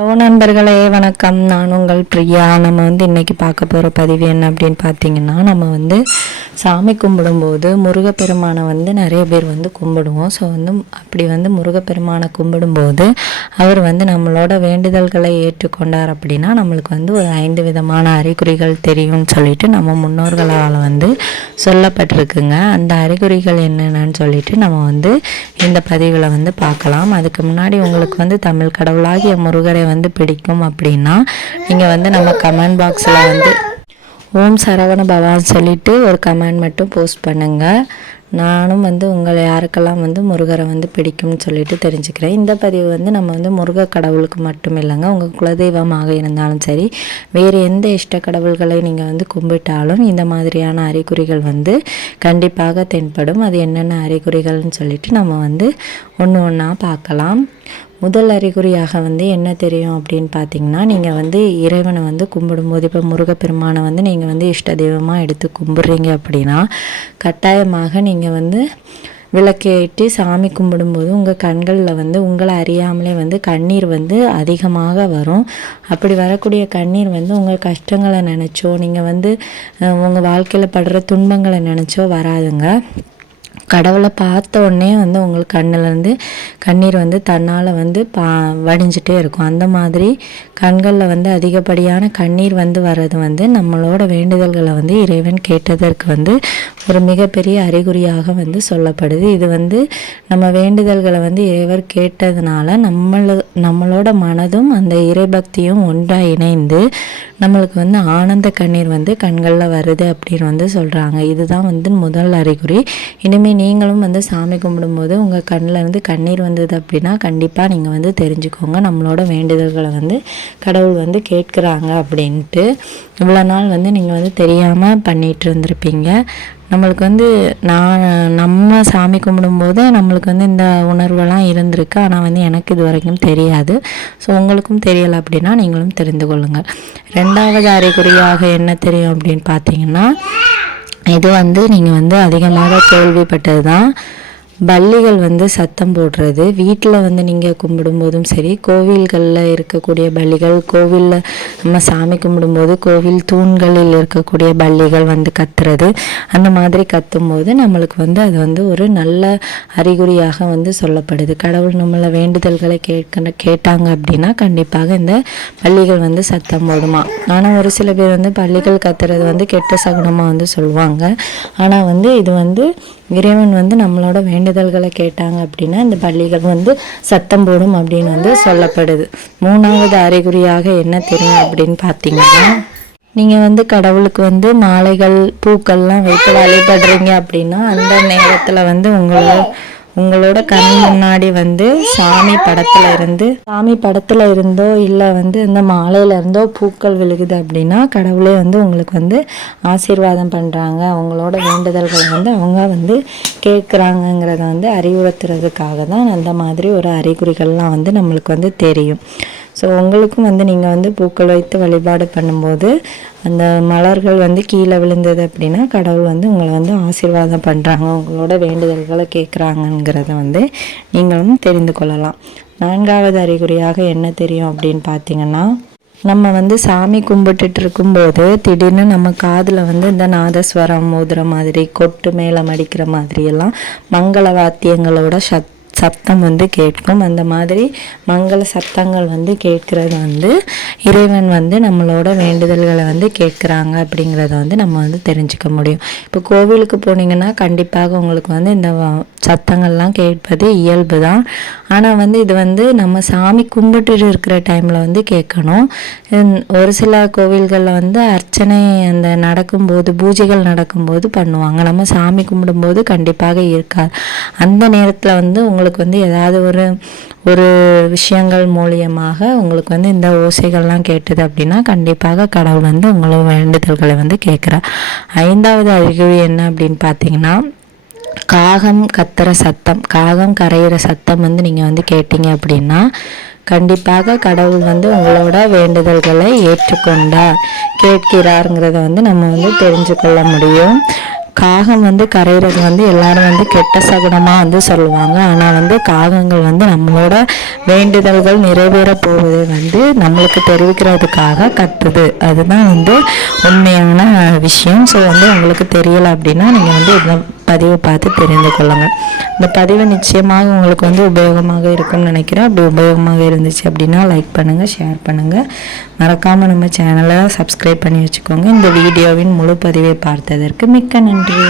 Hello நண்பர்களே வணக்கம். நான் உங்கள் பிரியா. நம்ம வந்து இன்னைக்கு பார்க்க போகிற பதிவு என்ன அப்படின்னு பார்த்தீங்கன்னா நம்ம வந்து சாமி கும்பிடும்போது முருகப்பெருமானை வந்து நிறைய பேர் வந்து கும்பிடுவோம். ஸோ வந்து அப்படி வந்து முருகப்பெருமானை கும்பிடும்போது அவர் வந்து நம்மளோட வேண்டுதல்களை ஏற்றுக்கொண்டார் அப்படின்னா நம்மளுக்கு வந்து ஒரு ஐந்து விதமான அறிகுறிகள் தெரியும்னு சொல்லிட்டு நம்ம முன்னோர்களால் வந்து சொல்லப்பட்டிருக்குங்க. அந்த அறிகுறிகள் என்னென்னு சொல்லிட்டு நம்ம வந்து இந்த பதிவில் வந்து பார்க்கலாம். அதுக்கு முன்னாடி உங்களுக்கு வந்து தமிழ் கடவுளாகிய முருகரை வந்து பிடிக்கும் அப்படின்னா நீங்கள் வந்து நம்ம கமெண்ட் பாக்ஸில் வந்து ஓம் சரவண பவான்னு சொல்லிட்டு ஒரு கமெண்ட் மட்டும் போஸ்ட் பண்ணுங்கள் நானும் வந்து உங்களை யாருக்கெல்லாம் வந்து முருகரை வந்து பிடிக்கும்னு சொல்லிட்டு தெரிஞ்சுக்கிறேன். இந்த பதிவு வந்து நம்ம வந்து முருக கடவுளுக்கு மட்டும் இல்லைங்க உங்கள் குலதெய்வமாக இருந்தாலும் சரி வேறு எந்த இஷ்ட கடவுள்களை நீங்கள் வந்து கும்பிட்டாலும் இந்த மாதிரியான அறிகுறிகள் வந்து கண்டிப்பாக தென்படும். அது என்னென்ன அறிகுறிகள்னு சொல்லிட்டு நம்ம வந்து ஒன்று ஒன்றா பார்க்கலாம். முதல் அறிகுறியாக வந்து என்ன தெரியும் அப்படின்னு பார்த்தீங்கன்னா நீங்கள் வந்து இறைவனை வந்து கும்பிடும்போது இப்போ முருகப்பெருமானை வந்து நீங்கள் வந்து இஷ்ட தெய்வமாக எடுத்து கும்பிட்றீங்க அப்படின்னா கட்டாயமாக நீங்கள் வந்து விளக்கேற்றி சாமி கும்பிடும்போது உங்கள் கண்களில் வந்து உங்களை அறியாமலே வந்து கண்ணீர் வந்து அதிகமாக வரும். அப்படி வரக்கூடிய கண்ணீர் வந்து உங்கள் கஷ்டங்களை நினச்சோ நீங்கள் வந்து உங்கள் வாழ்க்கையில் படுற துன்பங்களை நினச்சோ வராதுங்க. கடவுளை பார்த்த உடனே வந்து உங்களுக்கு கண்ணிலேருந்து கண்ணீர் வந்து தன்னால் வந்து பா வடிஞ்சிட்டே இருக்கும். அந்த மாதிரி கண்களில் வந்து அதிகப்படியான கண்ணீர் வந்து வர்றது வந்து நம்மளோட வேண்டுதல்களை வந்து இறைவன் கேட்டதற்கு வந்து ஒரு மிகப்பெரிய அறிகுறியாக வந்து சொல்லப்படுது. இது வந்து நம்ம வேண்டுதல்களை வந்து இறைவர் கேட்டதுனால நம்மள நம்மளோட மனதும் அந்த இறைபக்தியும் ஒன்றாக இணைந்து நம்மளுக்கு வந்து ஆனந்த கண்ணீர் வந்து கண்களில் வருது அப்படின்னு வந்து சொல்கிறாங்க இதுதான் வந்து முதல் அறிகுறி. இனிமேல் நீங்களும் வந்து சாமி கும்பிடும்போது உங்கள் கண்ணில் இருந்து கண்ணீர் வந்தது அப்படின்னா கண்டிப்பாக நீங்கள் வந்து தெரிஞ்சுக்கோங்க. நம்மளோட வேண்டுதல்களை வந்து கடவுள் வந்து கேட்குறாங்க அப்படின்ட்டு. இவ்வளோ நாள் வந்து நீங்கள் வந்து தெரியாமல் பண்ணிகிட்டு இருந்திருப்பீங்க. நம்மளுக்கு வந்து நான் நம்ம சாமி கும்பிடும்போது நம்மளுக்கு வந்து இந்த உணர்வெல்லாம் இருந்திருக்கு. ஆனால் வந்து எனக்கு இது வரைக்கும் தெரியாது. ஸோ உங்களுக்கும் தெரியலை அப்படின்னா நீங்களும் தெரிந்து கொள்ளுங்கள். ரெண்டாவது அறிகுறியாக என்ன தெரியும் அப்படின்னு பார்த்தீங்கன்னா இது வந்து நீங்கள் வந்து அதிகமாக கேள்விப்பட்டது தான் பள்ளிகள் வந்து சத்தம் போடுறது. வீட்டில் வந்து நீங்கள் கும்பிடும்போதும் சரி கோவில்களில் இருக்கக்கூடிய பள்ளிகள் கோவிலில் நம்ம சாமி கும்பிடும்போது கோவில் தூண்களில் இருக்கக்கூடிய பள்ளிகள் வந்து கத்துறது. அந்த மாதிரி கத்தும்போது நம்மளுக்கு வந்து அது வந்து ஒரு நல்ல அறிகுறியாக வந்து சொல்லப்படுது. கடவுள் நம்மளை வேண்டுதல்களை கேட்க கேட்டாங்க அப்படின்னா கண்டிப்பாக இந்த பள்ளிகள் வந்து சத்தம் போடுமா. ஆனால் ஒரு சில பேர் வந்து பள்ளிகள் கத்துறது வந்து கெட்ட சகுனமாக வந்து சொல்லுவாங்க. ஆனால் வந்து இது வந்து இறைவன் வந்து நம்மளோட வேண்டுதல்களை கேட்டாங்க அப்படின்னா இந்த பள்ளிகள் வந்து சத்தம் போடும் அப்படின்னு வந்து சொல்லப்படுது. மூணாவது அறிகுறியாக என்ன தெரியும் அப்படின்னு பார்த்தீங்கன்னா நீங்கள் வந்து கடவுளுக்கு வந்து மாலைகள் பூக்கள்லாம் வைத்து வழிபடுறீங்க அப்படின்னா அந்த நேரத்தில் வந்து உங்களோட உங்களோட கண் முன்னாடி வந்து சாமி படத்துல இருந்து சாமி படத்துல இருந்தோ இல்லை வந்து இந்த மாலையில இருந்தோ பூக்கள் விழுகுது அப்படின்னா கடவுளே வந்து உங்களுக்கு வந்து ஆசீர்வாதம் பண்றாங்க. அவங்களோட வேண்டுதல்களை வந்து அவங்க வந்து கேட்குறாங்கங்கிறத வந்து அறிவுறுத்துறதுக்காக தான் அந்த மாதிரி ஒரு அறிகுறிகள்லாம் வந்து நம்மளுக்கு வந்து தெரியும். ஸோ உங்களுக்கும் வந்து நீங்கள் வந்து பூக்கள் வைத்து வழிபாடு பண்ணும்போது அந்த மலர்கள் வந்து கீழே விழுந்தது அப்படின்னா கடவுள் வந்து உங்களை வந்து ஆசீர்வாதம் பண்ணுறாங்க உங்களோட வேண்டுதல்களை கேட்குறாங்கங்கிறத வந்து நீங்களும் தெரிந்து கொள்ளலாம். நான்காவது அறிகுறியாக என்ன தெரியும் அப்படின்னு பார்த்தீங்கன்னா நம்ம வந்து சாமி கும்பிட்டுட்டு இருக்கும்போது திடீர்னு நம்ம காதில் வந்து இந்த நாதஸ்வரம் மோதுற மாதிரி கொட்டு மேளம் அடிக்கிற மாதிரியெல்லாம் மங்கள வாத்தியங்களோட சத் சத்தம் வந்து கேட்கும். அந்த மாதிரி மங்கள சத்தங்கள் வந்து கேட்கறது வந்து இறைவன் வந்து நம்மளோட வேண்டுதல்களை வந்து கேட்குறாங்க அப்படிங்கிறத வந்து நம்ம வந்து தெரிஞ்சுக்க முடியும். இப்போ கோவிலுக்கு போனீங்கன்னா கண்டிப்பாக உங்களுக்கு வந்து இந்த சத்தங்கள்லாம் கேட்பது இயல்பு தான். ஆனால் வந்து இது வந்து நம்ம சாமி கும்பிட்டு இருக்கிற டைமில் வந்து கேட்கணும். ஒரு சில கோவில்களில் வந்து அர்ச்சனை அந்த நடக்கும்போது பூஜைகள் நடக்கும்போது பண்ணுவாங்க. நம்ம சாமி கும்பிடும்போது கண்டிப்பாக இருக்காது. அந்த நேரத்தில் வந்து உங்களுக்கு வந்து ஏதாவது ஒரு ஒரு விஷயங்கள் மூலியமாக உங்களுக்கு வந்து இந்த ஓசைகள்லாம் கேட்டது அப்படின்னா கண்டிப்பாக கடவுள் வந்து உங்களோட வேண்டுதல்களை வந்து கேட்குறார். ஐந்தாவது அறிகுறி என்ன அப்படின்னு பார்த்தீங்கன்னா காகம் கத்துற சத்தம் காகம் கரையிற சத்தம் வந்து நீங்கள் வந்து கேட்டீங்க அப்படின்னா கண்டிப்பாக கடவுள் வந்து உங்களோட வேண்டுதல்களை ஏற்றுக்கொண்டார். கேட்கிறாருங்கிறத வந்து நம்ம வந்து தெரிஞ்சு கொள்ள முடியும். காகம் வந்து கரையிறது வந்து எல்லாரும் வந்து கெட்ட சகுனமாக வந்து சொல்லுவாங்க. ஆனால் வந்து காகங்கள் வந்து நம்மளோட வேண்டுதல்கள் நிறைவேற போவது வந்து நம்மளுக்கு தெரிவிக்கிறதுக்காக கத்துது. அதுதான் வந்து உண்மையான விஷயம். ஸோ வந்து உங்களுக்கு தெரியலை அப்படின்னா நீங்கள் வந்து பதிவை பார்த்து தெரிந்து கொள்ளுங்கள் இந்த பதிவு நிச்சயமாக உங்களுக்கு வந்து உபயோகமாக இருக்கும்னு நினைக்கிறேன். அப்படி உபயோகமாக இருந்துச்சு அப்படின்னா லைக் பண்ணுங்கள் ஷேர் பண்ணுங்கள் மறக்காமல் நம்ம சேனலை சப்ஸ்கிரைப் பண்ணி வச்சுக்கோங்க. இந்த வீடியோவின் முழு பதிவை பார்த்ததற்கு மிக்க நன்றி.